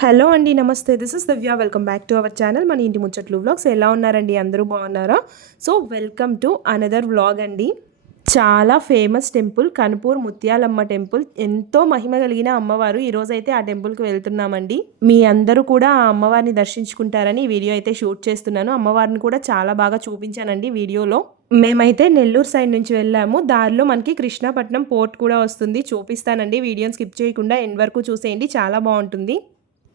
Hello అండి, నమస్తే. This is Divya. Welcome back to our channel మన ఇంటి ముచ్చట్లు వ్లాగ్స్. ఎలా ఉన్నారండి? అందరూ బాగున్నారా? So welcome to another vlog అండి. చాలా famous temple Kanupur Muthyalamma temple. ఎంతో మహిమ కలిగిన అమ్మవారు. ఈరోజైతే ఆ టెంపుల్కి వెళ్తున్నామండి. మీ అందరూ కూడా ఆ అమ్మవారిని దర్శించుకుంటారని ఈ వీడియో అయితే షూట్ చేస్తున్నాను. అమ్మవారిని కూడా చాలా బాగా చూపించానండి వీడియోలో. మేమైతే నెల్లూరు సైడ్ నుంచి వెళ్ళాము. దారిలో మనకి కృష్ణాపట్నం పోర్ట్ కూడా వస్తుంది. చూపిస్తానండి. వీడియోని స్కిప్ చేయకుండా ఎండ్ వరకు చూసేయండి. చాలా బాగుంటుంది.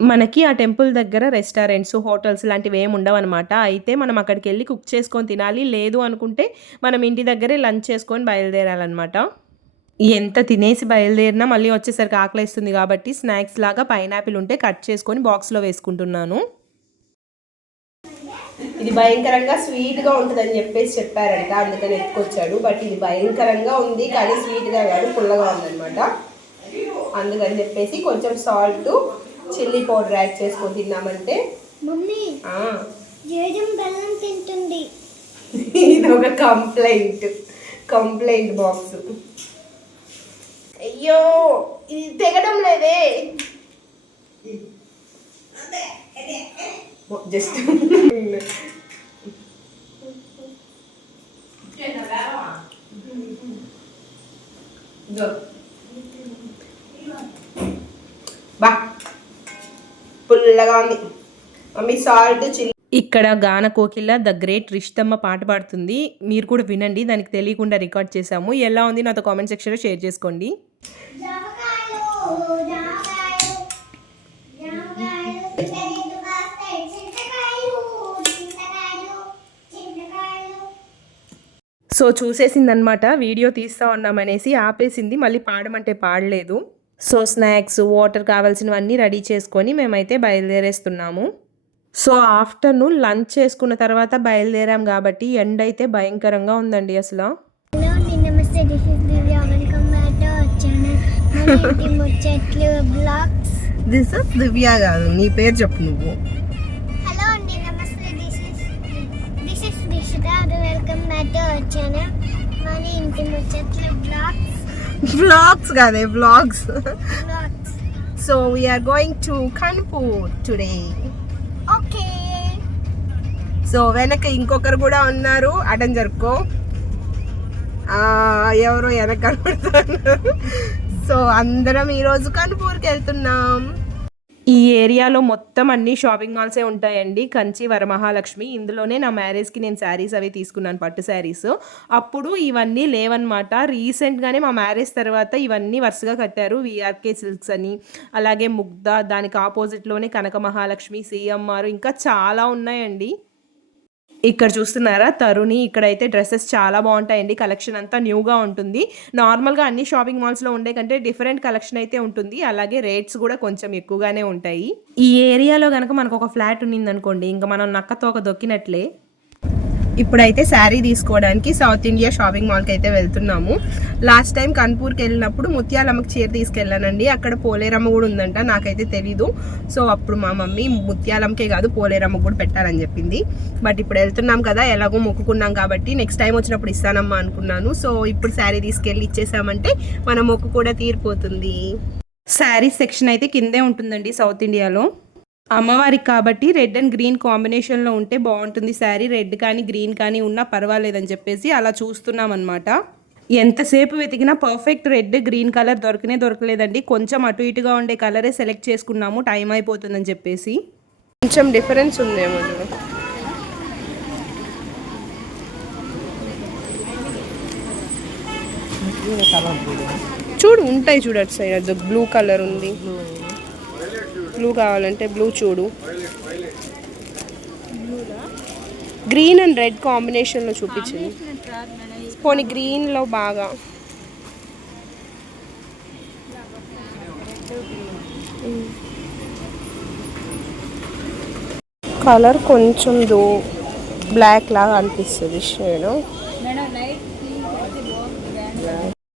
మనకి ఆ టెంపుల్ దగ్గర రెస్టారెంట్స్, హోటల్స్ లాంటివి ఏమి ఉండవన్నమాట. అయితే మనం అక్కడికి వెళ్ళి కుక్ చేసుకొని తినాలి. లేదు అనుకుంటే మనం ఇంటి దగ్గరే లంచ్ చేసుకొని బయలుదేరాలన్నమాట. ఎంత తినేసి బయలుదేరినా మళ్ళీ వచ్చేసరికి ఆకలిస్తుంది కాబట్టి స్నాక్స్ లాగా పైనాపిల్ ఉంటే కట్ చేసుకొని బాక్స్లో వేసుకుంటున్నాను. ఇది భయంకరంగా స్వీట్గా ఉంటుందని చెప్పేసి చెప్పారంట, అందుకని ఎత్తుకొచ్చాడు. బట్ ఇది భయంకరంగా ఉంది, కానీ స్వీట్గా కాదు, పుల్లగా ఉందన్నమాట. అందుకని చెప్పేసి కొంచెం సాల్ట్, చిల్లీ పౌడర్ యాడ్ చేసుకొని తిన్నామంటే మమ్మీ బెల్లం తింటుంది. ఇది ఒక కంప్లైంట్ బాక్స్. అయ్యో ఇది తెగడం లేదే. జస్ట్ బా పుల్లగా ఉంది మమ్మీ. Salt, chilli. ఇక్కడ గాన కోకిల ద గ్రేట్ రిషితమ్మ పాట పాడుతుంది. మీరు కూడా వినండి. దానికి తెలియకుండా రికార్డ్ చేశాము. ఎలా ఉంది నాతో కామెంట్ సెక్షన్లో షేర్ చేసుకోండి. సో చూసేసిందనమాట. వీడియో తీస్తూ ఉన్నామనేసి ఆపేసింది. మళ్ళీ పాడమంటే పాడలేదు. సో స్నాక్స్, వాటర్ కావాల్సినవన్నీ రెడీ చేసుకొని మేమైతే బయలుదేరేస్తున్నాము. సో ఆఫ్టర్నూన్ లంచ్ చేసుకున్న తర్వాత బయలుదేరాం కాబట్టి ఎండ అయితే భయంకరంగా ఉందండి అసలు. దిస్ ఇస్ దివ్య కాదు, నీ పేరు చెప్పు నువ్వు. హలో అండి, నమస్తే. This is Dishitha. Welcome back to our channel మన ఇంటి ముచ్చట్లు వ్లాగ్స్ కాదే, vlogs. So we're going to Kanpur today. Okay. So వెనక ఇంకొకరు కూడా ఉన్నారు. అటెండ్ జరుపుకో. ఎవరో వెనక కనబడుతున్నారు. సో అందరం ఈరోజు కనుపూర్కి వెళ్తున్నాం. ఈ ఏరియాలో మొత్తం అన్ని షాపింగ్ మాల్సే ఉంటాయండి. కంచి వరమహాలక్ష్మి. ఇందులోనే నా మ్యారేజ్కి నేను శారీస్ అవి తీసుకున్నాను, పట్టు శారీస్. అప్పుడు ఇవన్నీ లేవన్నమాట. రీసెంట్గానే మా మ్యారేజ్ తర్వాత ఇవన్నీ వరుసగా కట్టారు. విఆర్కే సిల్క్స్ అని, అలాగే ముగ్ధ, దానికి ఆపోజిట్లోనే కనక మహాలక్ష్మి, సిఎంఆర్, ఇంకా చాలా ఉన్నాయండి. ఇక్కడ చూస్తున్నారా తరుణి. ఇక్కడైతే డ్రెస్సెస్ చాలా బాగుంటాయండి. కలెక్షన్ అంతా న్యూగా ఉంటుంది. నార్మల్గా అన్ని షాపింగ్ మాల్స్లో ఉండే కంటే డిఫరెంట్ కలెక్షన్ అయితే ఉంటుంది. అలాగే రేట్స్ కూడా కొంచెం ఎక్కువగానే ఉంటాయి. ఈ ఏరియాలో కనుక మనకు ఒక ఫ్లాట్ ఉన్నిందనుకోండి, ఇంకా మనం నక్కతోక దొక్కినట్లే. ఇప్పుడైతే శారీ తీసుకోవడానికి సౌత్ ఇండియా షాపింగ్ మాల్కి అయితే వెళ్తున్నాము. లాస్ట్ టైం కనుపూర్కి వెళ్ళినప్పుడు ముత్యాలమ్మకి చీర తీసుకెళ్ళానండి. అక్కడ పోలేరమ్మ కూడా ఉందంట, నాకైతే తెలీదు. సో అప్పుడు మా మమ్మీ ముత్యాలమ్మకే కాదు పోలేరమ్మ కూడా పెట్టాలని చెప్పింది. బట్ ఇప్పుడు వెళ్తున్నాం కదా, ఎలాగో మొక్కుకున్నాం కాబట్టి నెక్స్ట్ టైం వచ్చినప్పుడు ఇస్తానమ్మా అనుకున్నాను. సో ఇప్పుడు శారీ తీసుకెళ్ళి ఇచ్చేసామంటే మన మొక్కు కూడా తీరిపోతుంది. శారీ సెక్షన్ అయితే కిందే ఉంటుందండి సౌత్ ఇండియాలో. అమ్మవారికి కాబట్టి రెడ్ అండ్ గ్రీన్ కాంబినేషన్లో ఉంటే బాగుంటుంది శారీ. రెడ్ కానీ గ్రీన్ కానీ ఉన్నా పర్వాలేదని చెప్పేసి అలా చూస్తున్నాం అనమాట. ఎంతసేపు వెతికినా పర్ఫెక్ట్ రెడ్ గ్రీన్ కలర్ దొరకలేదండి. కొంచెం అటు ఇటుగా ఉండే కలరే సెలెక్ట్ చేసుకున్నాము, టైం అయిపోతుందని చెప్పేసి. కొంచెం డిఫరెన్స్ ఉందేమో చూడు, ఉంటాయి చూడు అటు సైడ్. అది బ్లూ కలర్ ఉంది. బ్లూ కావాలంటే బ్లూ చూడు. గ్రీన్ అండ్ రెడ్ కాంబినేషన్లో చూపించింది. పోనీ గ్రీన్లో బాగా కలర్ కొంచెం బ్లాక్ లాగా అనిపిస్తుంది షేడ్.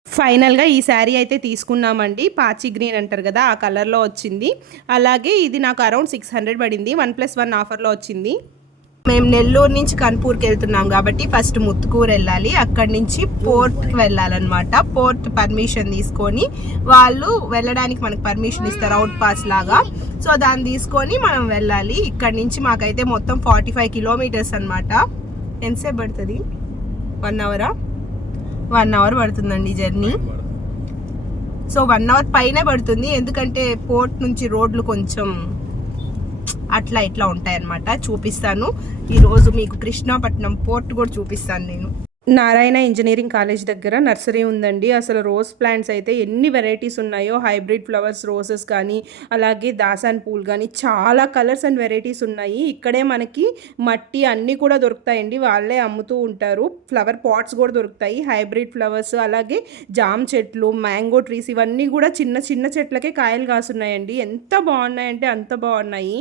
ఫైనల్గా ఈ శారీ అయితే తీసుకున్నామండి. పాచి గ్రీన్ అంటారు కదా, ఆ కలర్లో వచ్చింది. అలాగే ఇది నాకు అరౌండ్ 600 పడింది. 1+1 ఆఫర్లో వచ్చింది. మేము నెల్లూరు నుంచి కన్పూర్కి వెళ్తున్నాం కాబట్టి ఫస్ట్ ముత్తుకూరు వెళ్ళాలి, అక్కడి నుంచి పోర్ట్కి వెళ్ళాలన్నమాట. పోర్ట్ పర్మిషన్ తీసుకొని వాళ్ళు వెళ్ళడానికి మనకు పర్మిషన్ ఇస్తారు, అవుట్ పాస్ లాగా. సో దాన్ని తీసుకొని మనం వెళ్ళాలి. ఇక్కడి నుంచి మాకైతే మొత్తం 45 కిలోమీటర్స్ అనమాట. ఎంతసేపు పడుతుంది? 1 అవరా? 1 అవర్ పడుతుందండి జర్నీ. సో 1 అవర్ పైనే పడుతుంది, ఎందుకంటే పోర్ట్ నుంచి రోడ్లు కొంచెం అట్లా ఇట్లా ఉంటాయన్నమాట. చూపిస్తాను ఈరోజు మీకు కృష్ణాపట్నం పోర్ట్ కూడా చూపిస్తాను నేను. నారాయణ ఇంజనీరింగ్ కాలేజ్ దగ్గర నర్సరీ ఉందండి. అసలు రోజ్ ప్లాంట్స్ అయితే ఎన్ని వెరైటీస్ ఉన్నాయో, హైబ్రిడ్ ఫ్లవర్స్, రోజెస్ కానీ అలాగే దాసాన్ పూల్ కానీ చాలా కలర్స్ అండ్ వెరైటీస్ ఉన్నాయి. ఇక్కడే మనకి మట్టి అన్నీ కూడా దొరుకుతాయండి, వాళ్ళే అమ్ముతూ ఉంటారు. ఫ్లవర్ పాట్స్ కూడా దొరుకుతాయి, హైబ్రిడ్ ఫ్లవర్స్, అలాగే జామ్ చెట్లు, మ్యాంగో ట్రీస్, ఇవన్నీ కూడా చిన్న చిన్న చెట్లకే కాయలు కాసున్నాయండి. ఎంత బాగున్నాయంటే అంత బాగున్నాయి.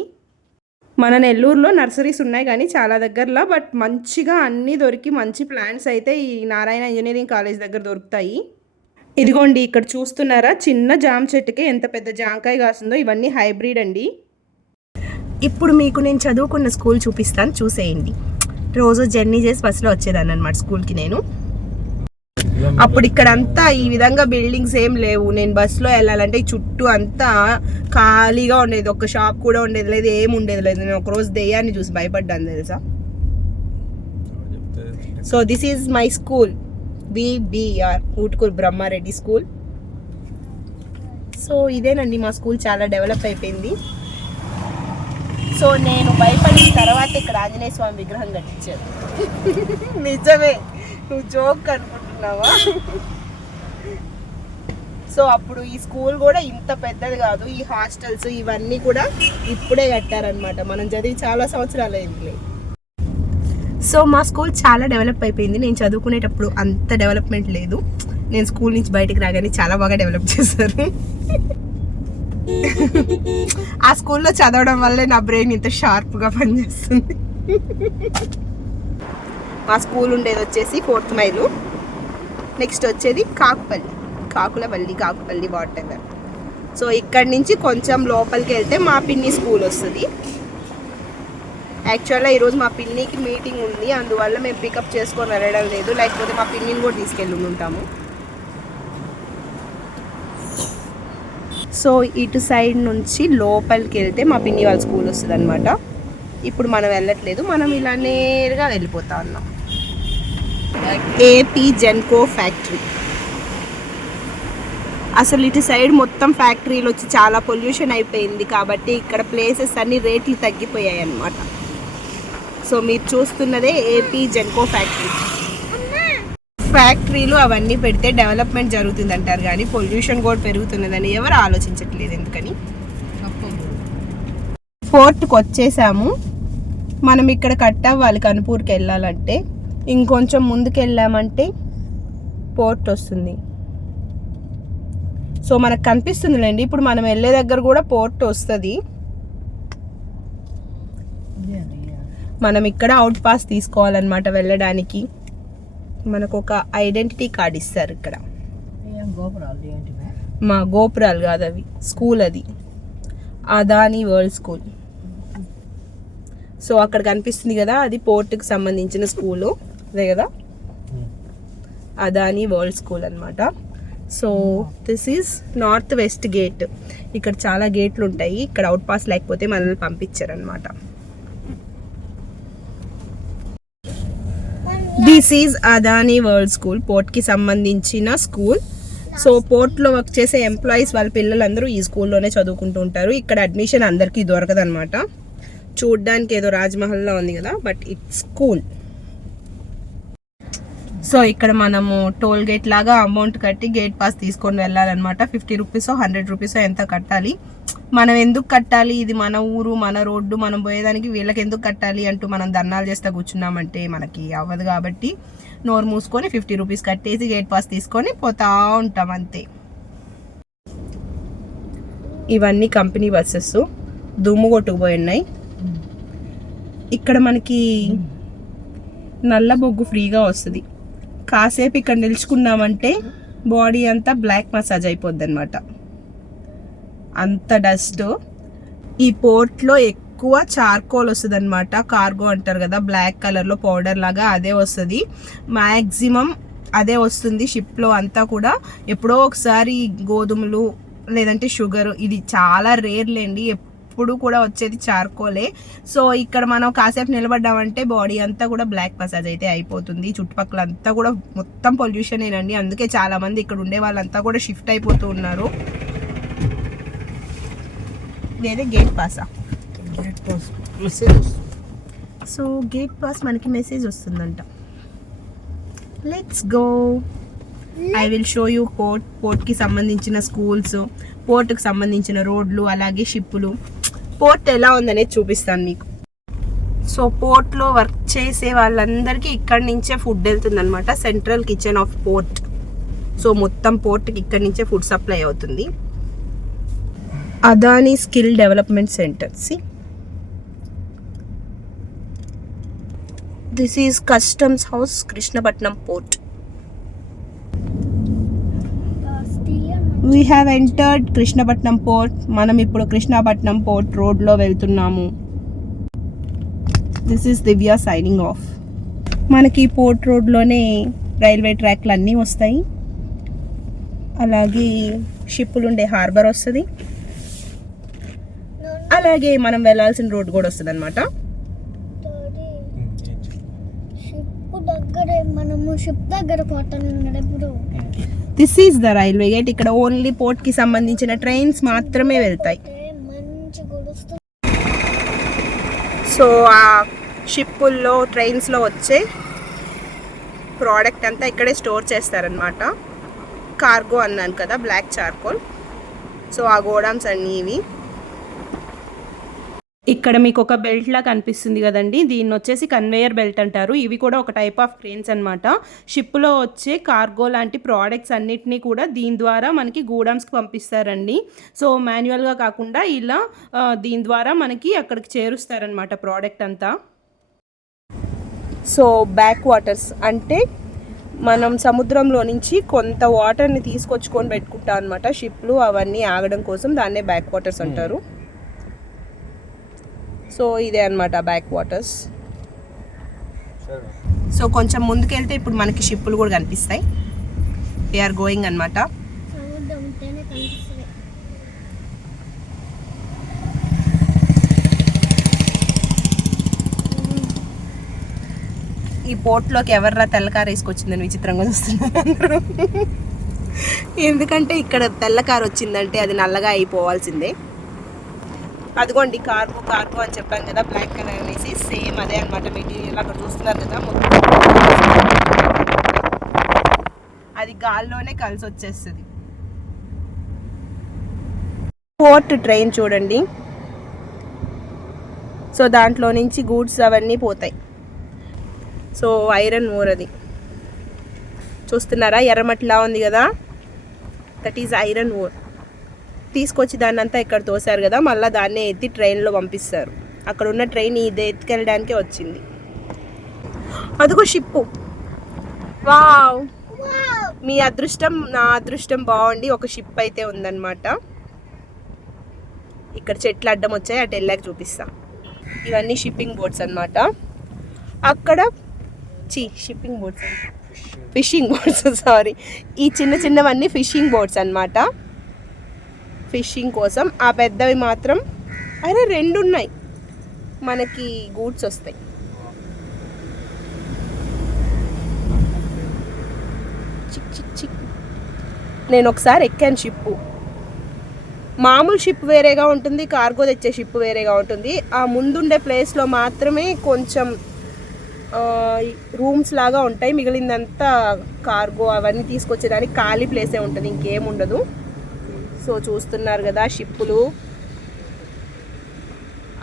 మన నెల్లూరులో నర్సరీస్ ఉన్నాయి కానీ చాలా దగ్గరలో, బట్ మంచిగా అన్నీ దొరికి మంచి ప్లాంట్స్ అయితే ఈ నారాయణ ఇంజనీరింగ్ కాలేజ్ దగ్గర దొరుకుతాయి. ఇదిగోండి ఇక్కడ చూస్తున్నారా, చిన్న జామ చెట్టుకే ఎంత పెద్ద జామకాయ కాస్తుందో. ఇవన్నీ హైబ్రిడ్ అండి. ఇప్పుడు మీకు నేను చదువుకున్న స్కూల్ చూపిస్తాను, చూసేయండి. రోజు జర్నీ చేసి బస్సులో వచ్చేదాన్ని అనమాట స్కూల్కి నేను. అప్పుడు ఇక్కడ అంతా ఈ విధంగా బిల్డింగ్స్ ఏం లేవు. నేను బస్సులో వెళ్ళాలంటే ఈ చుట్టూ అంతా ఖాళీగా ఉండేది, ఒక షాప్ కూడా ఉండేది లేదు, ఏం ఉండేది లేదు. నేను ఒకరోజు దెయ్యాన్ని చూసి భయపడ్డాను తెలుసా. So this is my school, VBR Utukuru Brahmareddy school. So ఇదేనండి మా స్కూల్, చాలా డెవలప్ అయిపోయింది. సో నేను భయపడిన తర్వాత ఇక్కడ ఆంజనేయ స్వామి విగ్రహం కట్టించారు. నిజమే, నువ్వు జోక్ అనుకుంటున్నావా? సో అప్పుడు ఈ స్కూల్ కూడా ఇంత పెద్దది కాదు. ఈ హాస్టల్స్ ఇవన్నీ కూడా ఇప్పుడే కట్టారనమాట. మనం చదివి చాలా సంవత్సరాలు అయింది. సో మా స్కూల్ చాలా డెవలప్ అయిపోయింది. నేను చదువుకునేటప్పుడు అంత డెవలప్మెంట్ లేదు. నేను స్కూల్ నుంచి బయటకు రాగానే చాలా బాగా డెవలప్ చేశారు. ఆ స్కూల్లో చదవడం వల్లే నా బ్రెయిన్ ఇంత షార్ప్గా పనిచేస్తుంది. మా స్కూల్ ఉండేది వచ్చేసి 4th మైలు. నెక్స్ట్ వచ్చేది కాకులపల్లి వాట్ ఎవర్. సో ఇక్కడి నుంచి కొంచెం లోపలికి వెళ్తే మా పిన్ని స్కూల్ వస్తుంది. యాక్చువల్గా ఈరోజు మా పిన్నికి మీటింగ్ ఉంది, అందువల్ల మేము పికప్ చేసుకొని వెళ్ళడం లేదు, లేకపోతే మా పిన్నిని కూడా తీసుకెళ్ళి ఉంటాము. సో ఇటు సైడ్ నుంచి లోపలికి వెళ్తే మా పిన్ని వాళ్ళ స్కూల్ వస్తుంది అనమాట. ఇప్పుడు మనం వెళ్ళట్లేదు, మనం ఇలా నేరుగా వెళ్ళిపోతా ఉన్నాం. AP Genco factory. అసలు ఇటు సైడ్ మొత్తం ఫ్యాక్టరీలు వచ్చి చాలా పొల్యూషన్ అయిపోయింది కాబట్టి ఇక్కడ ప్లేసెస్ అన్ని రేట్లు తగ్గిపోయాయి అన్నమాట. సో మీరు చూస్తున్నదే AP జెన్కో ఫ్యాక్టరీ. ఫ్యాక్టరీలు అవన్నీ పెడితే డెవలప్మెంట్ జరుగుతుంది అంటారు కానీ పొల్యూషన్ కూడా పెరుగుతున్నదని ఎవరు ఆలోచించట్లేదు. ఎందుకని పోర్ట్కి వచ్చేసాము. మనం ఇక్కడ కట్ అవ్వాలి కనుపూర్కి వెళ్ళాలంటే. ఇంకొంచెం ముందుకు వెళ్ళామంటే పోర్ట్ వస్తుంది. సో మనకు కనిపిస్తుందిలేండి, ఇప్పుడు మనం వెళ్ళే దగ్గర కూడా పోర్ట్ వస్తుంది. మనం ఇక్కడ అవుట్ పాస్ తీసుకోవాలన్నమాట వెళ్ళడానికి. మనకు ఒక ఐడెంటిటీ కార్డ్ ఇస్తారు ఇక్కడ. మా గోపురాలు కాదు అవి, స్కూల్ అది అదాని వరల్డ్ స్కూల్. సో అక్కడ కనిపిస్తుంది కదా, అది పోర్ట్కి సంబంధించిన స్కూలు, అదే కదా, అదాని వరల్డ్ స్కూల్ అనమాట. So this is north west gate. ఇక్కడ చాలా గేట్లు ఉంటాయి. ఇక్కడ అవుట్ పాస్ లేకపోతే మనల్ని పంపించారనమాట. This is Adani world school, పోర్ట్కి సంబంధించిన స్కూల్. సో పోర్ట్లో వర్క్ చేసే ఎంప్లాయీస్ వాళ్ళ పిల్లలందరూ ఈ స్కూల్లోనే చదువుకుంటూ ఉంటారు. ఇక్కడ అడ్మిషన్ అందరికీ దొరకదనమాట. చూడ్డానికి ఏదో రాజ్మహల్లో ఉంది కదా, బట్ ఇట్స్ స్కూల్. సో ఇక్కడ మనము టోల్ గేట్ లాగా అమౌంట్ కట్టి గేట్ పాస్ తీసుకొని వెళ్ళాలన్నమాట. 50 రూపీసో 100 రూపీసో ఎంత కట్టాలి. మనం ఎందుకు కట్టాలి, ఇది మన ఊరు మన రోడ్డు, మనం పోయేదానికి వీళ్ళకి ఎందుకు కట్టాలి అంటూ మనం ధర్నాలు చేస్తే కూర్చున్నామంటే మనకి అవ్వదు. కాబట్టి నోరు మూసుకొని 50 రూపీస్ కట్టేసి గేట్ పాస్ తీసుకొని పోతా ఉంటాం అంతే. ఇవన్నీ కంపెనీ బస్సెస్ దుమ్ము కొట్టుకుపోయి ఉన్నాయి. ఇక్కడ మనకి నల్ల బొగ్గు ఫ్రీగా వస్తుంది. కాసేపు ఇక్కడ నిలుచుకున్నామంటే బాడీ అంతా బ్లాక్ మసాజ్ అయిపోద్ది అనమాట, అంత డస్ట్. ఈ పోర్ట్లో ఎక్కువ ఎక్కువ చార్కోల్ వస్తుంది అనమాట. కార్గో అంటారు కదా, బ్లాక్ కలర్లో పౌడర్ లాగా అదే వస్తుంది. మ్యాక్సిమం అదే వస్తుంది షిప్లో అంతా కూడా. ఎప్పుడో ఒకసారి గోధుమలు లేదంటే షుగర్, ఇది చాలా రేర్లేండి, ఎప్పుడు కూడా వచ్చేది చార్కోలే. సో ఇక్కడ మనం కాసేపు నిలబడ్డామంటే బాడీ అంతా కూడా బ్లాక్ మసాజ్ అయితే అయిపోతుంది. చుట్టుపక్కల అంతా కూడా మొత్తం పొల్యూషన్ ఏనండి. అందుకే చాలా మంది ఇక్కడ ఉండే వాళ్ళంతా కూడా షిఫ్ట్ అయిపోతూ ఉన్నారు. వేరే గేట్ పాసా, సో గేట్ పాస్ మనకి మెసేజ్ వస్తుందంట. Let's go. I will show you పోర్ట్కి సంబంధించిన స్కూల్స్, పోర్ట్కి సంబంధించిన రోడ్లు, అలాగే షిప్పులు. పోర్ట్ ఎలా ఉందనేది చూపిస్తాను మీకు. సో పోర్ట్లో వర్క్ చేసే వాళ్ళందరికీ ఇక్కడి నుంచే ఫుడ్ వెళ్తుంది అనమాట. Central kitchen of port. So మొత్తం పోర్ట్కి ఇక్కడి నుంచే ఫుడ్ సప్లై అవుతుంది. Adani skill development centre. See, this is customs house, Krishnapatnam port. We have entered Krishnapatnam port. మనం ఇప్పుడు కృష్ణపట్నం పోర్ట్ రోడ్లో వెళ్తున్నాము. This is Divya signing off. మనకి పోర్ట్ రోడ్లోనే రైల్వే ట్రాక్లు అన్నీ వస్తాయి, అలాగే షిప్పులు ఉండే హార్బర్ వస్తుంది, అలాగే మనం వెళ్ళాల్సిన రోడ్ కూడా వస్తుంది అనమాట. షిప్ దగ్గర ఇప్పుడు this is the railway gate. ఇక్కడ ఓన్లీ పోర్ట్కి సంబంధించిన ట్రైన్స్ మాత్రమే వెళ్తాయి. సో ఆ షిప్పుల్లో, ట్రైన్స్లో వచ్చే ప్రోడక్ట్ అంతా ఇక్కడే స్టోర్ చేస్తారనమాట. కార్గో అన్నాను కదా, బ్లాక్ చార్కోల్. సో ఆ గోడౌన్స్ అన్నీ ఇవి. ఇక్కడ మీకు ఒక బెల్ట్ లా కనిపిస్తుంది కదండి, దీన్ని వచ్చేసి కన్వేయర్ బెల్ట్ అంటారు. ఇవి కూడా ఒక టైప్ ఆఫ్ క్రేన్స్ అనమాట. షిప్లో వచ్చే కార్గో లాంటి ప్రోడక్ట్స్ అన్నిటినీ కూడా దీని ద్వారా మనకి గోడౌన్స్కి పంపిస్తారండి. సో మాన్యువల్గా కాకుండా ఇలా దీని ద్వారా మనకి అక్కడికి చేరుస్తారనమాట ప్రోడక్ట్ అంతా. సో బ్యాక్ వాటర్స్ అంటే మనం సముద్రంలో నుంచి కొంత వాటర్ని తీసుకొచ్చుకొని పెట్టుకుంటాం అనమాట షిప్లు, అవన్నీ ఆగడం కోసం. దాన్నే బ్యాక్ వాటర్స్ అంటారు. సో ఇదే అనమాట బ్యాక్ వాటర్స్. సో కొంచెం ముందుకెళ్తే ఇప్పుడు మనకి షిప్పులు కూడా కనిపిస్తాయి. వీఆర్ గోయింగ్ అనమాట. ఈ పోర్ట్లోకి ఎవర్రా తెల్లకారు వేసుకొచ్చిందని విచిత్రంగా చూస్తున్నారు అందరూ. ఎందుకంటే ఇక్కడ తెల్లకారు వచ్చిందంటే అది నల్లగా అయిపోవాల్సిందే. అదిగోండి కార్గో కార్గో అని చెప్పాను కదా, బ్లాక్ కలర్ అనేసి. సేమ్ అదే అనమాట మెటీరియల్. అక్కడ చూస్తున్నారు కదా, మొత్తం అది గాల్లోనే కలిసి వచ్చేస్తుంది. పోర్ట్ ట్రైన్ చూడండి. సో దాంట్లో నుంచి గూడ్స్ అవన్నీ పోతాయి. సో ఐరన్ ఓర్ అది చూస్తున్నారా, ఎర్రమట్టిలా ఉంది కదా, దట్ ఈజ్ ఐరన్ ఓర్. తీసుకొచ్చి దాన్ని అంతా ఇక్కడ తోసారు కదా, మళ్ళీ దాన్నే ఎత్తి ట్రైన్లో పంపిస్తారు. అక్కడ ఉన్న ట్రైన్ ఇది ఎత్తుకెళ్ళడానికే వచ్చింది. అదిగో షిప్పు. వావ్, మీ అదృష్టం నా అదృష్టం బాగుండి ఒక షిప్ అయితే ఉందన్నమాట. ఇక్కడ చెట్లు అడ్డం వచ్చాయి, అటు వెళ్ళాక చూపిస్తా. ఇవన్నీ షిప్పింగ్ బోట్స్ అన్నమాట. అక్కడ shipping boats, fishing boats, sorry. ఈ చిన్న చిన్నవన్నీ ఫిషింగ్ బోట్స్ అన్నమాట, ఫిషింగ్ కోసం. ఆ పెద్దవి మాత్రం అరే 2 ఉన్నాయి, మనకి గూడ్స్ వస్తాయి. నేను ఒకసారి ఎక్కాను షిప్పు. మామూలు షిప్ వేరేగా ఉంటుంది, కార్గో తెచ్చే షిప్ వేరేగా ఉంటుంది. ఆ ముందుండే ప్లేస్లో మాత్రమే కొంచెం రూమ్స్ లాగా ఉంటాయి, మిగిలిందంతా కార్గో అవన్నీ తీసుకొచ్చేదానికి ఖాళీ ప్లేసే ఉంటుంది, ఇంకేముండదు. సో చూస్తున్నారు కదా షిప్పులు.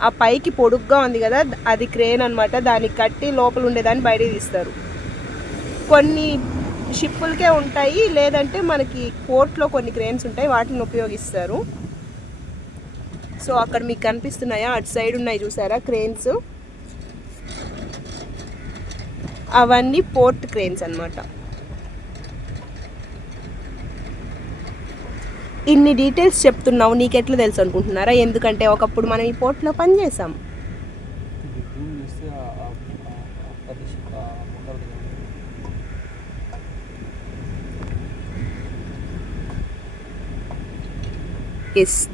ఆ పైకి పొడుగ్గా ఉంది కదా, అది క్రేన్ అనమాట. దానికి కట్టి లోపల ఉండేదాన్ని బయటికి తీస్తారు. కొన్ని షిప్పులకే ఉంటాయి, లేదంటే మనకి పోర్ట్లో కొన్ని క్రేన్స్ ఉంటాయి, వాటిని ఉపయోగిస్తారు. సో అక్కడ మీకు కనిపిస్తున్నాయా, అటు సైడ్ ఉన్నాయి చూసారా క్రేన్స్, అవన్నీ పోర్ట్ క్రేన్స్ అన్నమాట. ఇన్ని డీటెయిల్స్ చెప్తున్నావు, నీకెట్లా తెలుసు అనుకుంటున్నారా? ఎందుకంటే ఒకప్పుడు మనం ఈ పోర్ట్లో పనిచేసాం.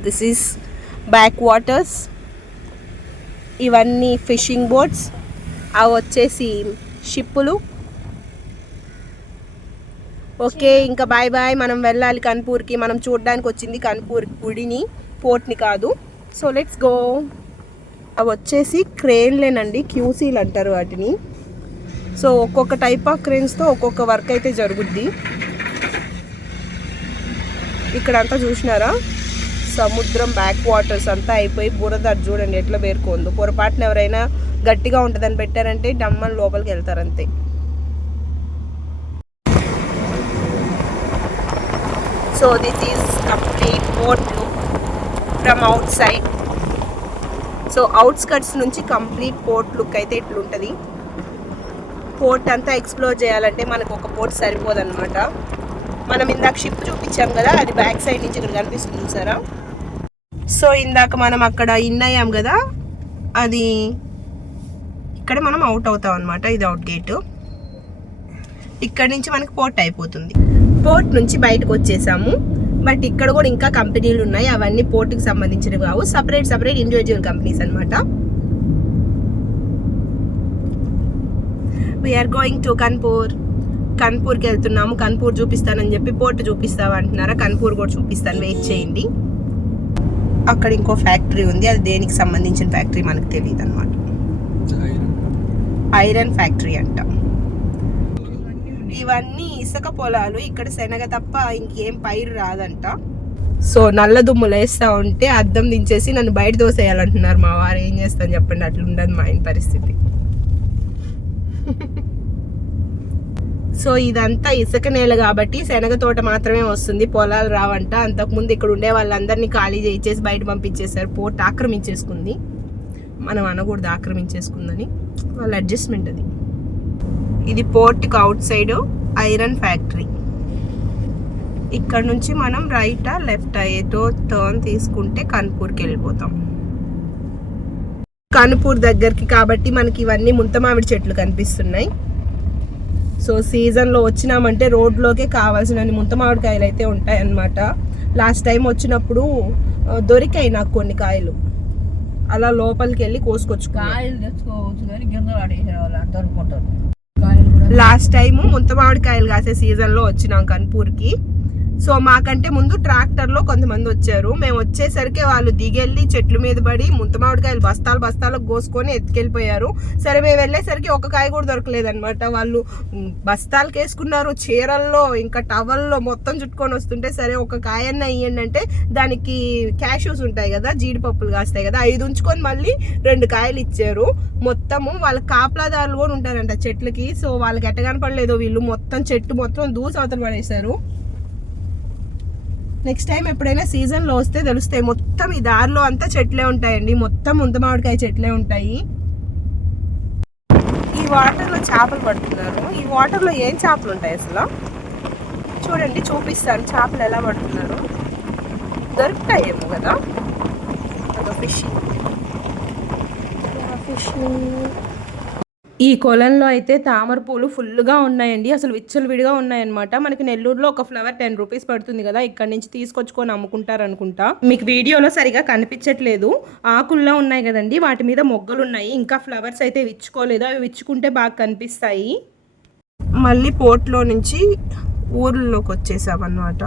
This is backwaters. ఇవన్నీ ఫిషింగ్ బోట్స్, అవి వచ్చేసి షిప్పులు. ఓకే, ఇంకా బాయ్ బాయ్. మనం వెళ్ళాలి కన్పూర్కి. మనం చూడడానికి వచ్చింది కన్పూర్ గుడిని, పోర్ట్ని కాదు. So let's go. అవి వచ్చేసి క్రేన్లేనండి, క్యూసీలు అంటారు వాటిని. సో ఒక్కొక్క టైప్ ఆఫ్ క్రేన్స్తో ఒక్కొక్క వర్క్ అయితే జరుగుద్ది. ఇక్కడంతా చూసినారా, సముద్రం బ్యాక్ వాటర్స్ అంతా అయిపోయి బురద చూడండి ఎట్లా పేరుకుందో. పొరపాటున ఎవరైనా గట్టిగా ఉంటుందని పెట్టారంటే డమ్మని లోపలికి వెళ్తారు అంతే. So this is complete port look from out side. So outskirts నుంచి కంప్లీట్ పోర్ట్ లుక్ అయితే ఇట్లుంటుంది. పోర్ట్ అంతా ఎక్స్ప్లోర్ చేయాలంటే మనకు ఒక పోర్ట్ సరిపోదన్నమాట. మనం ఇందాక షిప్ చూపించాం కదా, అది బ్యాక్ సైడ్ నుంచి ఇక్కడ కనిపిస్తుంది చూసారా. సో ఇందాక మనం అక్కడ ఇన్ అయ్యాం కదా, అది ఇక్కడ మనం అవుట్ అవుతాం అనమాట. ఇది అవుట్ గేట్. ఇక్కడ నుంచి మనకి పోర్ట్ అయిపోతుంది. పోర్ట్ నుంచి బయటకు వచ్చేసాము. బట్ ఇక్కడ కూడా ఇంకా కంపెనీలు ఉన్నాయి. అవన్నీ పోర్ట్కి సంబంధించినవి కావు, సపరేట్ ఇండివిజువల్ కంపెనీస్ అనమాట. వీఆర్ గోయింగ్ టు కన్పూర్కి వెళ్తున్నాము. కన్పూర్ చూపిస్తానని చెప్పి పోర్ట్ చూపిస్తావా అంటున్నారా? కన్పూర్ కూడా చూపిస్తాను, వెయిట్ చేయండి. అక్కడ ఇంకో ఫ్యాక్టరీ ఉంది, అది దేనికి సంబంధించిన ఫ్యాక్టరీ మనకు తెలియదు అనమాట. ఐరన్ ఫ్యాక్టరీ అంట. ఇవన్నీ ఇసుక పొలాలు. ఇక్కడ శనగ తప్ప ఇంకేం పైరు రాదంట. సో నల్ల దుమ్ములు వేస్తూ ఉంటే అద్దం దించేసి నన్ను బయట దోసేయాలంటున్నారు మా వారు. ఏం చేస్తాను చెప్పండి, అట్లా ఉండదు మా ఆయన పరిస్థితి. సో ఇదంతా ఇసుక నేల కాబట్టి శనగ తోట మాత్రమే వస్తుంది, పొలాలు రావంట. అంతకుముందు ఇక్కడ ఉండే వాళ్ళందరినీ ఖాళీ చేయించేసి బయట పంపించేశారు. పోర్ట్ ఆక్రమించేసుకుంది. మనం అనకూడదు ఆక్రమించేసుకుందని, వాళ్ళ అడ్జస్ట్మెంట్ అది. ఇది పోర్ట్కి అవుట్ సైడ్ ఐరన్ ఫ్యాక్టరీ. ఇక్కడ నుంచి మనం రైటా లెఫ్ట్ ఏదో టర్న్ తీసుకుంటే కన్పూర్కి వెళ్ళిపోతాం. కన్పూర్ దగ్గరికి కాబట్టి మనకి ఇవన్నీ ముంతమామిడి చెట్లు కనిపిస్తున్నాయి. సో సీజన్లో వచ్చినామంటే రోడ్లోకే కావాల్సిన ముంతమామిడికాయలు అయితే ఉంటాయి అన్నమాట. లాస్ట్ టైం వచ్చినప్పుడు దొరికాయి నాకు కొన్ని కాయలు. అలా లోపలికి వెళ్ళి కోసుకొచ్చుకోవచ్చు. లాస్ట్ టైము ముంతమామిడికాయలు కాసే సీజన్లో వచ్చినాం కన్పూర్కి. సో మాకంటే ముందు ట్రాక్టర్లో కొంతమంది వచ్చారు. మేము వచ్చేసరికి వాళ్ళు దిగెళ్ళి చెట్ల మీద పడి ముంతమామిడికాయలు బస్తాలకు కోసుకొని ఎత్తుకెళ్ళిపోయారు. సరే మేము వెళ్ళేసరికి ఒక కాయ కూడా దొరకలేదన్నమాట. వాళ్ళు బస్తాలకు వేసుకున్నారు, చీరల్లో ఇంకా టవల్లో మొత్తం చుట్టుకొని వస్తుంటే సరే ఒక కాయన్న ఇయ్యండి అంటే దానికి క్యాష్యూస్ ఉంటాయి కదా, జీడిపప్పులు కాస్తాయి కదా, 5 ఉంచుకొని మళ్ళీ 2 కాయలు ఇచ్చారు. మొత్తము వాళ్ళ కాపలాదారులు కూడా ఉంటారంట చెట్లకి. సో వాళ్ళకి ఎట్టగాని పడలేదు, వీళ్ళు మొత్తం చెట్టు మొత్తం దూసి అవతల పడేశారు. నెక్స్ట్ టైం ఎప్పుడైనా సీజన్లో వస్తే తెలుస్తాయి. మొత్తం ఈ దారిలో అంతా చెట్లే ఉంటాయండి, మొత్తం ముంతమామిడికాయ చెట్లే ఉంటాయి. ఈ వాటర్లో చేపలు పడుతున్నారు. ఈ వాటర్లో ఏం చేపలు ఉంటాయి అసలు చూడండి, చూపిస్తాను చేపలు ఎలా పడుతున్నారు. దొరుకుతాయేమో కదా. ఫిషింగ్. ఈ కొలంలో అయితే తామర పూలు ఫుల్గా ఉన్నాయండి, అసలు విచ్చలవిడిగా ఉన్నాయన్నమాట. మనకి నెల్లూరులో ఒక ఫ్లవర్ 10 రూపీస్ పడుతుంది కదా, ఇక్కడ నుంచి తీసుకొచ్చుకొని అమ్ముకుంటారు అనుకుంటా. మీకు వీడియోలో సరిగా కనిపించట్లేదు, ఆకుల్లో ఉన్నాయి కదండి, వాటి మీద మొగ్గలు ఉన్నాయి. ఇంకా ఫ్లవర్స్ అయితే విచ్చుకోలేదు, అవి విచ్చుకుంటే బాగా కనిపిస్తాయి. మళ్ళీ పోర్ట్లో నుంచి ఊర్లోకి వచ్చేసామన్నమాట.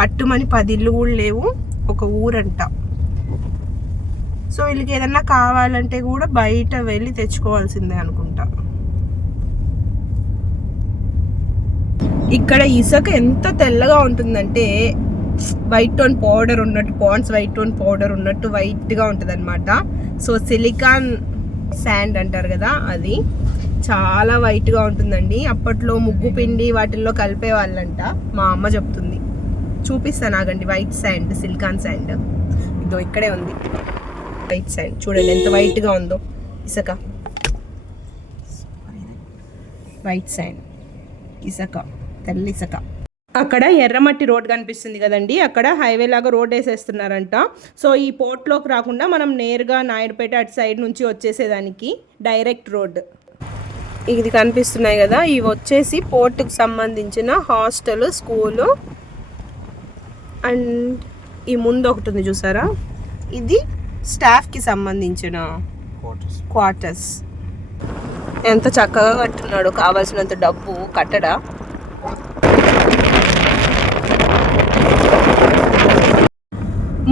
పట్టుమని 10 ఇళ్ళు కూడా లేవు, ఒక ఊరంట. సో వీళ్ళకి ఏదన్నా కావాలంటే కూడా బయట వెళ్ళి తెచ్చుకోవాల్సిందే అనుకుంటా. ఇక్కడ ఇసుక ఎంత తెల్లగా ఉంటుందంటే వైట్ టోన్ పౌడర్ ఉన్నట్టు, పాండ్స్ వైట్ టోన్ పౌడర్ ఉన్నట్టు వైట్గా ఉంటుంది అనమాట. సో సిలికాన్ శాండ్ అంటారు కదా, అది చాలా వైట్గా ఉంటుందండి. అప్పట్లో ముగ్గు పిండి వాటిల్లో కలిపే వాళ్ళంట, మా అమ్మ చెప్తుంది. చూపిస్తాను ఆగండి. వైట్ శాండ్, సిలికాన్ శాండ్ ఇదో ఇక్కడే ఉంది. వైట్ శాండ్ చూడండి ఎంత వైట్గా ఉందో ఇసుక. వైట్ శాండ్ ఇసుక, తెల్ల ఇసుక. అక్కడ ఎర్రమట్టి రోడ్ కనిపిస్తుంది కదండి, అక్కడ హైవే లాగా రోడ్ వేసేస్తున్నారంట. సో ఈ పోర్ట్లోకి రాకుండా మనం నేరుగా నాయుడుపేట అటు సైడ్ నుంచి వచ్చేసేదానికి డైరెక్ట్ రోడ్. ఇది కనిపిస్తున్నాయి కదా, ఇవి వచ్చేసి పోర్టుకు సంబంధించిన హాస్టల్, స్కూలు. అండ్ ఈ ముందు ఒకటి ఉంది చూసారా, ఇది స్టాఫ్కి సంబంధించిన క్వార్టర్స్. ఎంత చక్కగా కట్టున్నాడు, కావాల్సినంత డబ్బు కట్టడా.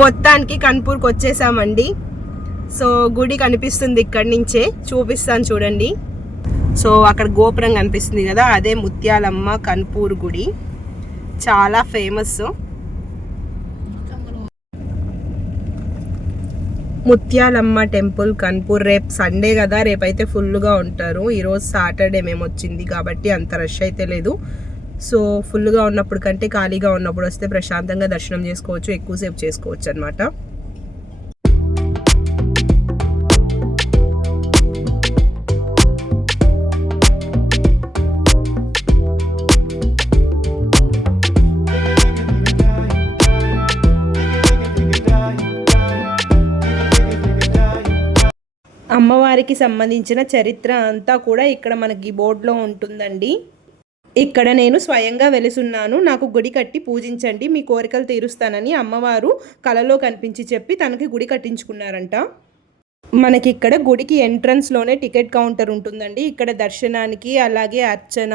మొత్తానికి కన్పూర్కి వచ్చేసామండి. సో గుడి కనిపిస్తుంది ఇక్కడి నుంచే, చూపిస్తాను చూడండి. సో అక్కడ గోపురం కనిపిస్తుంది కదా, అదే ముత్యాలమ్మ కన్పూర్ గుడి, చాలా ఫేమస్. ముత్యాలమ్మ టెంపుల్ కన్పూర్. రేపు సండే కదా, రేపైతే ఫుల్గా ఉంటారు. ఈరోజు సాటర్డే మేము వచ్చింది కాబట్టి అంత రష్ అయితే లేదు. సో ఫుల్గా ఉన్నప్పుడు కంటే ఖాళీగా ఉన్నప్పుడు వస్తే ప్రశాంతంగా దర్శనం చేసుకోవచ్చు, ఎక్కువసేపు చేసుకోవచ్చు అనమాట. అమ్మవారికి సంబంధించిన చరిత్ర అంతా కూడా ఇక్కడ మనకి బోర్డులో ఉంటుందండి. ఇక్కడ నేను స్వయంగా వెలుసున్నాను, నాకు గుడి కట్టి పూజించండి, మీ కోరికలు తీరుస్తానని అమ్మవారు కలలో కనిపించి చెప్పి తనకి గుడి కట్టించుకున్నారంట. మనకి ఇక్కడ గుడికి ఎంట్రన్స్లోనే టికెట్ కౌంటర్ ఉంటుందండి. ఇక్కడ దర్శనానికి అలాగే అర్చన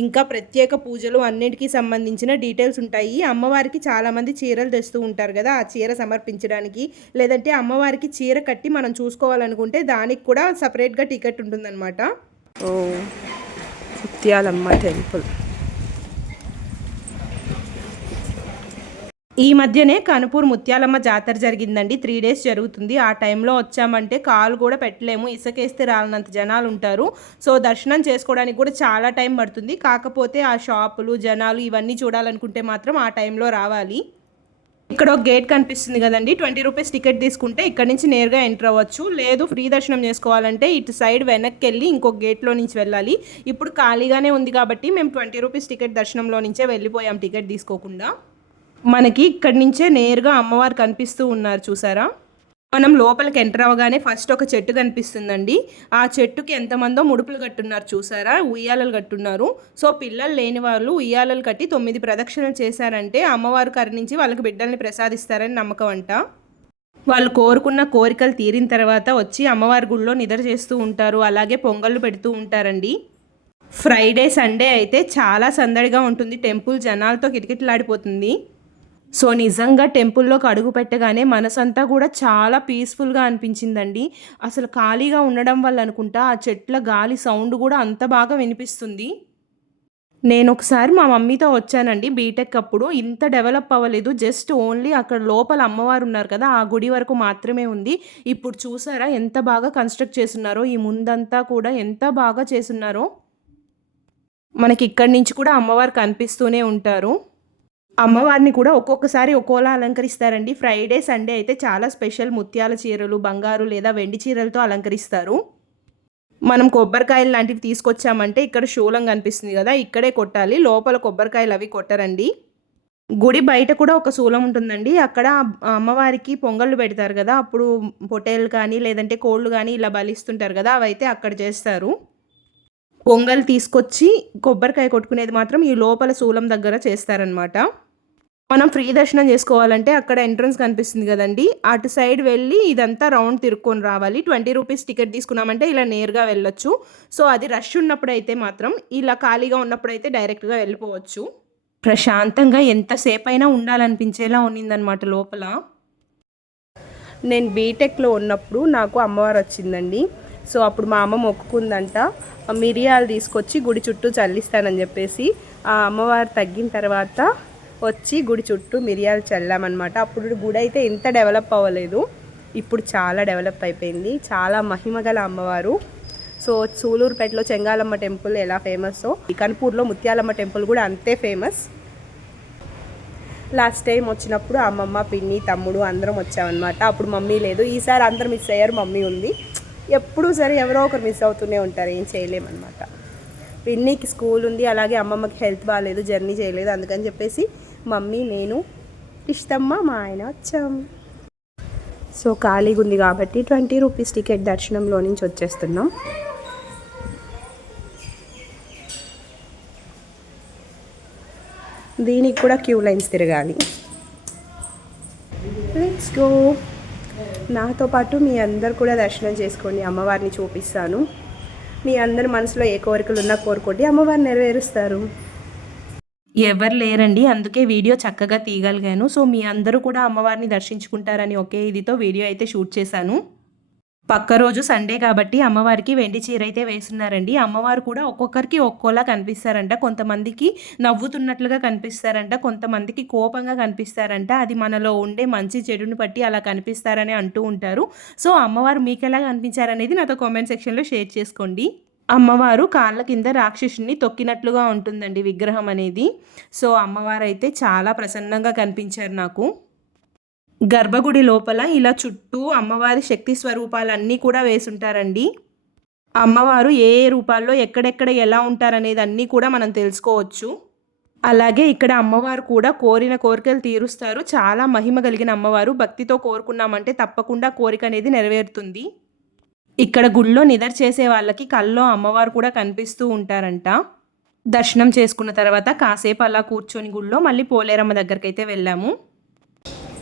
ఇంకా ప్రత్యేక పూజలు అన్నిటికీ సంబంధించిన డీటెయిల్స్ ఉంటాయి. అమ్మవారికి చాలామంది చీరలు తెస్తూ ఉంటారు కదా, ఆ చీర సమర్పించడానికి, లేదంటే అమ్మవారికి చీర కట్టి మనం చూసుకోవాలనుకుంటే దానికి కూడా సపరేట్గా టికెట్ ఉంటుందన్నమాట. ఓ ముత్యాలమ్మ టెంపుల్. ఈ మధ్యనే కనుపూర్ ముత్యాలమ్మ జాతర జరిగిందండి. 3 days జరుగుతుంది. ఆ టైంలో వచ్చామంటే కాలు కూడా పెట్టలేము, ఇసుకేస్తే రాలినంత జనాలు ఉంటారు. సో దర్శనం చేసుకోవడానికి కూడా చాలా టైం పడుతుంది. కాకపోతే ఆ షాపులు జనాలు ఇవన్నీ చూడాలనుకుంటే మాత్రం ఆ టైంలో రావాలి. ఇక్కడ ఒక గేట్ కనిపిస్తుంది కదండి, 20 రూపీస్ టికెట్ తీసుకుంటే ఇక్కడ నుంచి నేరుగా ఎంటర్ అవ్వచ్చు. లేదు ఫ్రీ దర్శనం చేసుకోవాలంటే ఇటు సైడ్ వెనక్కి వెళ్ళి ఇంకొక గేట్లో నుంచి వెళ్ళాలి. ఇప్పుడు ఖాళీగానే ఉంది కాబట్టి మేము 20 రూపీస్ టికెట్ దర్శనంలో నుంచే వెళ్ళిపోయాం టికెట్ తీసుకోకుండా. మనకి ఇక్కడి నుంచే నేరుగా అమ్మవారు కనిపిస్తూ ఉన్నారు చూసారా. మనం లోపలికి ఎంటర్ అవ్వగానే ఫస్ట్ ఒక చెట్టు కనిపిస్తుందండి. ఆ చెట్టుకి ఎంతమందో ముడుపులు కట్టున్నారు చూసారా, ఉయ్యాలలు కట్టున్నారు. సో పిల్లలు లేని వాళ్ళు ఉయ్యాలలు కట్టి 9 ప్రదక్షిణలు చేశారంటే అమ్మవారు కరుణించి వాళ్ళకి బిడ్డల్ని ప్రసాదిస్తారని నమ్మకం అంట. వాళ్ళు కోరుకున్న కోరికలు తీరిన తర్వాత వచ్చి అమ్మవారి గుడిలో నిద్ర చేస్తూ ఉంటారు, అలాగే పొంగళ్ళు పెడుతూ ఉంటారండి. ఫ్రైడే సండే అయితే చాలా సందడిగా ఉంటుంది, టెంపుల్ జనాలతో కిటకిటలాడిపోతుంది. సో నిజంగా టెంపుల్లోకి అడుగు పెట్టగానే మనసంతా కూడా చాలా పీస్ఫుల్గా అనిపించిందండి. అసలు ఖాళీగా ఉండడం వల్ల అనుకుంటా ఆ చెట్ల గాలి సౌండ్ కూడా అంత బాగా వినిపిస్తుంది. నేను ఒకసారి మా మమ్మీతో వచ్చానండి బీటెక్ అప్పుడు. ఇంత డెవలప్ అవ్వలేదు, జస్ట్ ఓన్లీ అక్కడ లోపల అమ్మవారు ఉన్నారు కదా ఆ గుడి వరకు మాత్రమే ఉంది. ఇప్పుడు చూసారా ఎంత బాగా కన్స్ట్రక్ట్ చేస్తున్నారో, ఈ ముందంతా కూడా ఎంత బాగా చేస్తున్నారో. మనకి ఇక్కడి నుంచి కూడా అమ్మవారు కనిపిస్తూనే ఉంటారు. అమ్మవారిని కూడా ఒక్కొక్కసారి ఒక్కోలా అలంకరిస్తారండి. ఫ్రైడే సండే అయితే చాలా స్పెషల్, ముత్యాల చీరలు, బంగారు లేదా వెండి చీరలతో అలంకరిస్తారు. మనం కొబ్బరికాయలు లాంటివి తీసుకొచ్చామంటే ఇక్కడ శూలం కనిపిస్తుంది కదా, ఇక్కడే కొట్టాలి, లోపల కొబ్బరికాయలు అవి కొట్టరండి. గుడి బయట కూడా ఒక శూలం ఉంటుందండి. అక్కడ అమ్మవారికి పొంగళ్ళు పెడతారు కదా, అప్పుడు పొటేలు కానీ లేదంటే కోళ్ళు కానీ ఇలా బలిస్తుంటారు కదా, అవైతే అక్కడ చేస్తారు. పొంగల్ తీసుకొచ్చి కొబ్బరికాయ కొట్టుకునేది మాత్రం ఈ లోపల శూలం దగ్గర చేస్తారనమాట. మనం ఫ్రీ దర్శనం చేసుకోవాలంటే అక్కడ ఎంట్రన్స్ కనిపిస్తుంది కదండి, అటు సైడ్ వెళ్ళి ఇదంతా రౌండ్ తిరుక్కొని రావాలి. 20 రూపీస్ టికెట్ తీసుకున్నామంటే ఇలా నేరుగా వెళ్ళొచ్చు. సో అది రష్ ఉన్నప్పుడు అయితే మాత్రం, ఇలా ఖాళీగా ఉన్నప్పుడు అయితే డైరెక్ట్గా వెళ్ళిపోవచ్చు. ప్రశాంతంగా ఎంతసేపు అయినా ఉండాలనిపించేలా ఉన్నిందనమాట లోపల. నేను బీటెక్లో ఉన్నప్పుడు నాకు అమ్మవారు వచ్చిందండి. సో అప్పుడు మా అమ్మ మొక్కుకుందంట, మిరియాలు తీసుకొచ్చి గుడి చుట్టూ చల్లిస్తానని చెప్పేసి. ఆ అమ్మవారు తగ్గిన తర్వాత వచ్చి గుడి చుట్టూ మిరియాలు చల్లామన్నమాట. అప్పుడు గుడి అయితే ఇంత డెవలప్ అవ్వలేదు, ఇప్పుడు చాలా డెవలప్ అయిపోయింది. చాలా మహిమగల అమ్మవారు. సో సూలూరుపేటలో చెంగాలమ్మ టెంపుల్ ఎలా ఫేమస్సో ఈ కనుపూర్లో ముత్యాలమ్మ టెంపుల్ కూడా అంతే ఫేమస్. లాస్ట్ టైం వచ్చినప్పుడు అమ్మమ్మ, పిన్ని, తమ్ముడు అందరం వచ్చామన్నమాట. అప్పుడు మమ్మీ లేదు, ఈసారి అందరు మిస్ అయ్యారు, మమ్మీ ఉంది. ఎప్పుడూ సరే ఎవరో ఒకరు మిస్ అవుతూనే ఉంటారు, ఏం చేయలేమన్నమాట. పిన్నికి స్కూల్ ఉంది, అలాగే అమ్మమ్మకి హెల్త్ బాగాలేదు, జర్నీ చేయలేదు, అందుకని చెప్పేసి మమ్మీ, నేను, ఇష్టమ్మ, మా ఆయన వచ్చాం. సో ఖాళీగా ఉంది కాబట్టి 20 రూపీస్ టికెట్ దర్శనంలో నుంచి వచ్చేస్తున్నాం. దీనికి కూడా క్యూ లైన్స్ తిరగాలి. Let's go. నాతో పాటు మీ అందరు కూడా దర్శనం చేసుకోండి. అమ్మవారిని చూపిస్తాను. మీ అందరి మనసులో ఏ కోరికలు ఉన్నా కోరుకోండి, అమ్మవారిని నెరవేరుస్తారు. ఎవరు లేరండి, అందుకే వీడియో చక్కగా తీయగలిగాను. సో మీ అందరూ కూడా అమ్మవారిని దర్శించుకుంటారని ఒకే ఇదితో వీడియో అయితే షూట్ చేశాను. పక్క రోజు సండే కాబట్టి అమ్మవారికి వెండి చీర అయితే వేస్తున్నారండి. అమ్మవారు కూడా ఒక్కొక్కరికి ఒక్కోలా కనిపిస్తారంట. కొంతమందికి నవ్వుతున్నట్లుగా కనిపిస్తారంట, కొంతమందికి కోపంగా కనిపిస్తారంట. అది మనలో ఉండే మంచి చెడుని బట్టి అలా కనిపిస్తారని అంటూ ఉంటారు. సో అమ్మవారు మీకు ఎలా కనిపించారనేది నాతో కామెంట్ సెక్షన్లో షేర్ చేసుకోండి. అమ్మవారు కాళ్ళ కింద రాక్షసుని తొక్కినట్లుగా ఉంటుందండి విగ్రహం అనేది. సో అమ్మవారు అయితే చాలా ప్రసన్నంగా కనిపించారు నాకు. గర్భగుడి లోపల ఇలా చుట్టూ అమ్మవారి శక్తి స్వరూపాలన్నీ కూడా వేసుంటారండి. అమ్మవారు ఏ ఏ రూపాల్లో ఎక్కడెక్కడ ఎలా ఉంటారనేది అన్నీ కూడా మనం తెలుసుకోవచ్చు. అలాగే ఇక్కడ అమ్మవారు కూడా కోరిన కోరికలు తీరుస్తారు. చాలా మహిమ కలిగిన అమ్మవారు. భక్తితో కోరుకున్నామంటే తప్పకుండా కోరిక అనేది నెరవేరుతుంది. ఇక్కడ గుళ్ళో నిద్ర చేసే వాళ్ళకి కల్లో అమ్మవారు కూడా కనిపిస్తూ ఉంటారంట. దర్శనం చేసుకున్న తర్వాత కాసేపు అలా కూర్చొని గుళ్ళో మళ్ళీ పోలేరమ్మ దగ్గరికి అయితే వెళ్ళాము.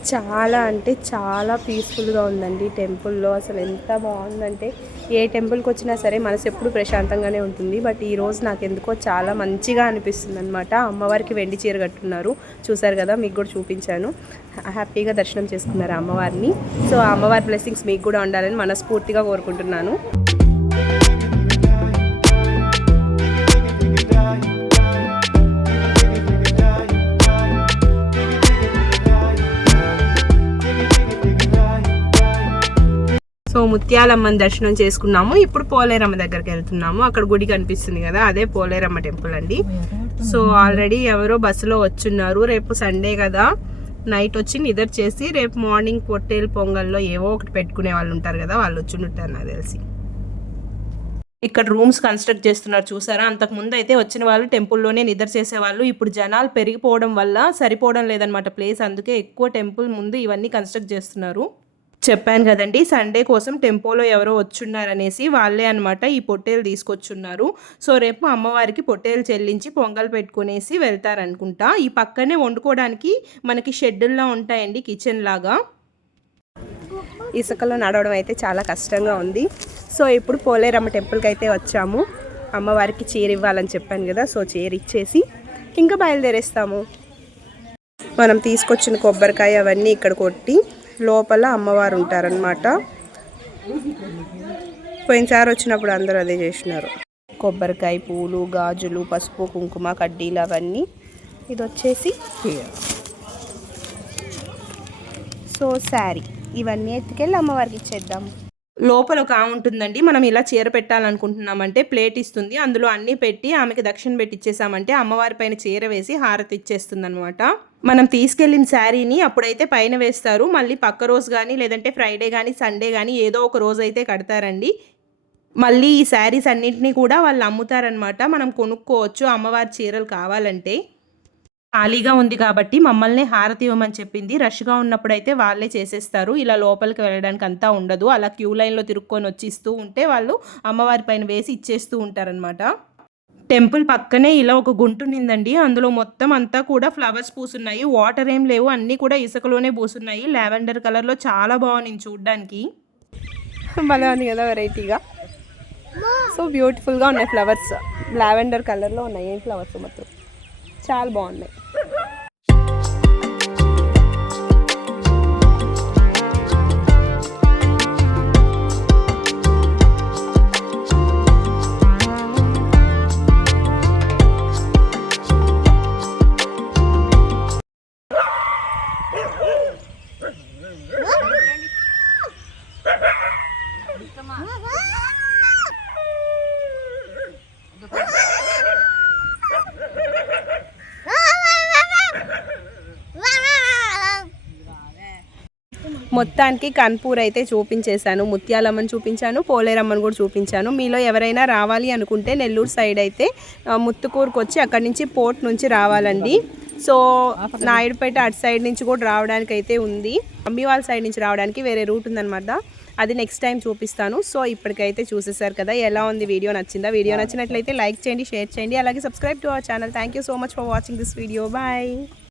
చాలా అంటే చాలా పీస్ఫుల్గా ఉందండి టెంపుల్లో. అసలు ఎంత బాగుందంటే ఏ టెంపుల్కి వచ్చినా సరే మనసు ఎప్పుడు ప్రశాంతంగానే ఉంటుంది. బట్ ఈరోజు నాకు ఎందుకో చాలా మంచిగా అనిపిస్తుంది అనమాట. అమ్మవారికి వెండి చీర కట్టున్నారు, చూసారు కదా, మీకు కూడా చూపించాను. హ్యాపీగా దర్శనం చేసుకున్నారు అమ్మవారిని. సో ఆ అమ్మవారి బ్లెస్సింగ్స్ మీకు కూడా ఉండాలని మనస్ఫూర్తిగా కోరుకుంటున్నాను. సో ముత్యాలమ్మని దర్శనం చేసుకున్నాము. ఇప్పుడు పోలేరమ్మ దగ్గరికి వెళ్తున్నాము. అక్కడ గుడి కనిపిస్తుంది కదా, అదే పోలేరమ్మ టెంపుల్ అండి. సో ఆల్రెడీ ఎవరో బస్సులో వచ్చున్నారు. రేపు సండే కదా, నైట్ వచ్చి నిద్ర చేసి రేపు మార్నింగ్ పొట్టేలు పొంగల్లో ఏవో ఒకటి పెట్టుకునే వాళ్ళు ఉంటారు కదా, వాళ్ళు వచ్చి ఉంటారు నాకు తెలిసి. ఇక్కడ రూమ్స్ కన్స్ట్రక్ట్ చేస్తున్నారు చూసారా. అంతకుముందు అయితే వచ్చిన వాళ్ళు టెంపుల్లోనే నిద్ర చేసేవాళ్ళు. ఇప్పుడు జనాలు పెరిగిపోవడం వల్ల సరిపోవడం లేదనమాట ప్లేస్. అందుకే ఎక్కువ టెంపుల్ ముందు ఇవన్నీ కన్స్ట్రక్ట్ చేస్తున్నారు. చెప్పాను కదండి, సండే కోసం టెంపోలో ఎవరో వచ్చున్నారనేసి, వాళ్ళే అనమాట ఈ పొట్టేలు తీసుకొచ్చున్నారు. సో రేపు అమ్మవారికి పొట్టేలు చెల్లించి పొంగల్ పెట్టుకునేసి వెళ్తారనుకుంటా. ఈ పక్కనే వండుకోవడానికి మనకి షెడ్యూల్లా ఉంటాయండి, కిచెన్ లాగా. ఇసుకలో నడవడం అయితే చాలా కష్టంగా ఉంది. సో ఇప్పుడు పోలేరమ్మ టెంపుల్కి అయితే వచ్చాము. అమ్మవారికి చీర ఇవ్వాలని చెప్పాను కదా, సో చీర ఇచ్చేసి ఇంకా బయలుదేరేస్తాము. మనం తీసుకొచ్చిన కొబ్బరికాయ అవన్నీ ఇక్కడ కొట్టి లోపల అమ్మవారు ఉంటారనమాట. పోయినసారి వచ్చినప్పుడు అందరూ అదే చేసినారు. కొబ్బరికాయ, పూలు, గాజులు, పసుపు, కుంకుమ, కడ్డీలు అవన్నీ. ఇది వచ్చేసి సో శారీ, ఇవన్నీ ఎత్తుకెళ్ళి అమ్మవారికి ఇచ్చేద్దాం. లోపల ఒక ఆమె ఉంటుందండి. మనం ఇలా చీర పెట్టాలనుకుంటున్నామంటే ప్లేట్ ఇస్తుంది, అందులో అన్నీ పెట్టి ఆమెకి దక్షిణ పెట్టి ఇచ్చేసామంటే అమ్మవారి పైన చీర వేసి హారతి ఇచ్చేస్తుంది అనమాట. మనం తీసుకెళ్ళిన శారీని అప్పుడైతే పైన వేస్తారు, మళ్ళీ పక్క రోజు కానీ లేదంటే ఫ్రైడే కానీ సండే కానీ ఏదో ఒక రోజు అయితే కడతారండి. మళ్ళీ ఈ శారీస్ అన్నింటినీ కూడా వాళ్ళు అమ్ముతారనమాట. మనం కొనుక్కోవచ్చు అమ్మవారి చీరలు కావాలంటే. ఖాళీగా ఉంది కాబట్టి మమ్మల్ని హారతి ఇవ్వమని చెప్పింది. రష్గా ఉన్నప్పుడైతే వాళ్ళే చేసేస్తారు, ఇలా లోపలికి వెళ్ళడానికి అంతా ఉండదు. అలా క్యూ లైన్లో తిరుక్కొని వచ్చి ఇస్తూ ఉంటే వాళ్ళు అమ్మవారి పైన వేసి ఇచ్చేస్తూ ఉంటారనమాట. టెంపుల్ పక్కనే ఇలా ఒక గుంట ఉండిందండి, అందులో మొత్తం అంతా కూడా ఫ్లవర్స్ పూసున్నాయి. వాటర్ ఏం లేవు, అన్నీ కూడా ఇసుకలోనే పూసున్నాయి. లావెండర్ కలర్లో చాలా బాగుంది చూడడానికి. భలే ఉంది కదా వెరైటీగా. సో బ్యూటిఫుల్గా ఉన్నాయి ఫ్లవర్స్, లావెండర్ కలర్లో ఉన్నాయి. ఏం ఫ్లవర్స్ మొత్తం చాలా బాగున్నాయి. మొత్తానికి కన్పూర్ అయితే చూపించేశాను. ముత్యాలమ్మని చూపించాను, పోలేరమ్మని కూడా చూపించాను. మీలో ఎవరైనా రావాలి అనుకుంటే నెల్లూరు సైడ్ అయితే ముత్తుకూరుకు వచ్చి అక్కడి నుంచి పోర్ట్ నుంచి రావాలండి. సో నాయుడుపేట అటు సైడ్ నుంచి కూడా రావడానికి అయితే ఉంది. అమ్మివాళ్ళ సైడ్ నుంచి రావడానికి వేరే రూట్ ఉందన్నమాట. అది నెక్స్ట్ టైం చూపిస్తాను. సో ఇప్పటికైతే చూసేసారు కదా, ఎలా ఉంది, వీడియో నచ్చిందా? వీడియో నచ్చినట్లయితే లైక్ చేయండి, షేర్ చేయండి, అలాగే subscribe to our channel. Thank you so much for watching this video. Bye.